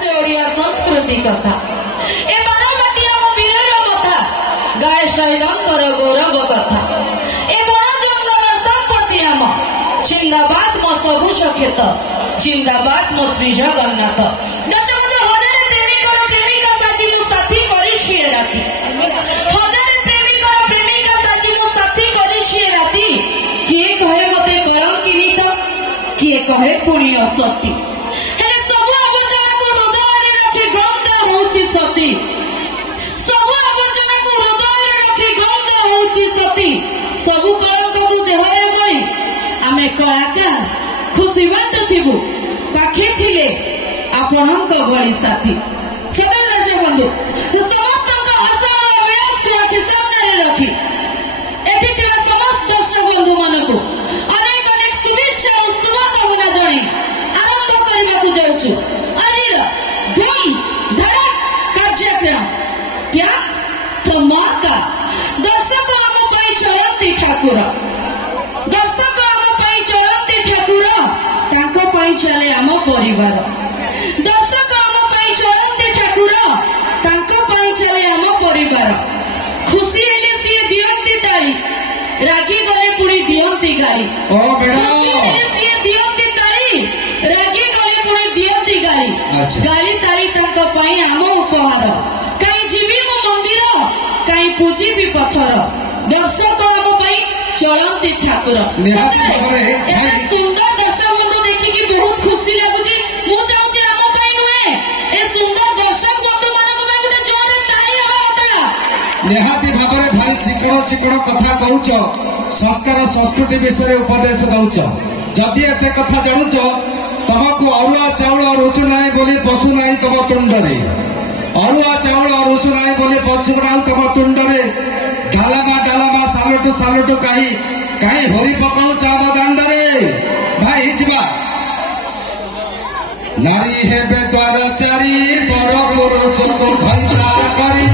से ओडिया संस्कृति कथा ए बारमाटी आम वीर कथा गाय शहीदंकर गौरव कथा ए बड़ जंगल संपत्ति आम जिंदाबाद मो सबुज खेत जिंदाबाद मो श्री जगन्नाथ दश हजार प्रेमिकर प्रेमिका साजी मु साथी करी छिए राती हजार प्रेमिकर प्रेमिका साजी मु साथी करी छिए राती किए कहे मते कलंकिनी तो किए कहे पुणी असती हेले सब आवर्जना को हृदय रे रखी गंगा होची सती सब आवर्जना को हृदय रे रखी गंगा होची सती सब कलंक को देहरे गई आमे कलाकार खुशी बांटुथिबु पाखे थिले आपणक भली साथी सदा दर्शक बंधु समस्त आशा और सामने रखी एठी थिला समस्त दर्शक बंधु मानकु अनेक अनेक शुभेच्छा और शुभकामना जणी आरंभ करबा को जाउछु आजिर धूम धड़क कार्यक्रम डांस धमाका दर्शक आम पई चलती ठाकुर दर्शक आम पई चलती ठाकुर तांको पई चले आम परिवार दर्शक आम पई चलती ठाकुर तांको पई चले आम परिवार खुशी हेले सिए दियंती ताली रागी गले पुणी दियंती गाली खुशी हेले सिए दियंती ताली रागी गले पुणी दियंती गाली गाली ताली तांको पई आम उपहार काई जीवी मो मंदिर काई पूजी भी पत्थर दर्शक आम पई चलती ठाकुर सुंदर दर्शक बंधु देखिकी बहुत खुशी लगुची मु चाहूची आम पई नुहे ए सुंदर दर्शक बंधु मानक पई गोटे जोरे ताली हेबा निहाती भाबरे भाई चिकड़ चिकड़ कथा कहूच संस्कार संस्कृति विषय उपदेश दौच जदि एते कथा जानुच तुमको अरुआ चाउल रुचु नाई बोली पशु नाई तुम तुंडरे अरुआ चाउल रुचु नाई बोली पशु नाई तुम तुंडरे डालामा सालटू कहीं हरी पकाऊ चाव दांडरे भाई जीवा नारी हेबे द्वार चारी पर पुरुष को भंता करी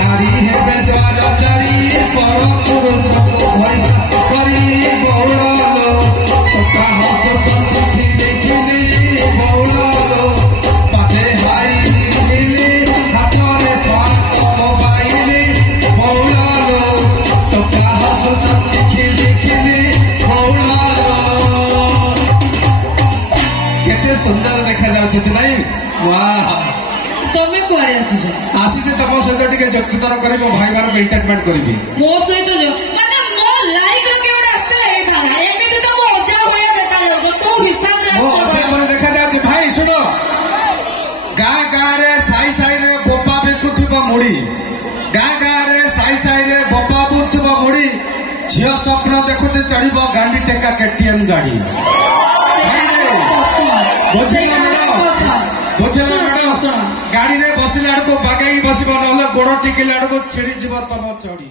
नारी हेबे द्वार चारी पर पुरुष को भंता करी पाते हाई हाथरे मोबाइल केते सुंदर देखा जाउछथि नै वाह तमे कोआरे आसी तुम सहित टिके जक्तितर करी मो भाई बार एंटरटेनमेंट करबी मो सहित माने मो लाइक रो के आस्ते एटा एमिति तो मो अजा होया देखा जाउ तो हिसाब रे मो अजा पर देखा जाउछि भाई सुनो गाँ रे साई रे बोपा बेकुथुबा मुड़ी गाँ रे साई रे बोपा बुथुबा मुड़ी झियो स्वप्न देखुचे चढ़िबो गांडी टेका केटीएम गाड़ी गाड़ी रे बसिला को बागाई बसिबो नहले गोड़ टिकिला को छिड़ी जीव तम चढ़ी।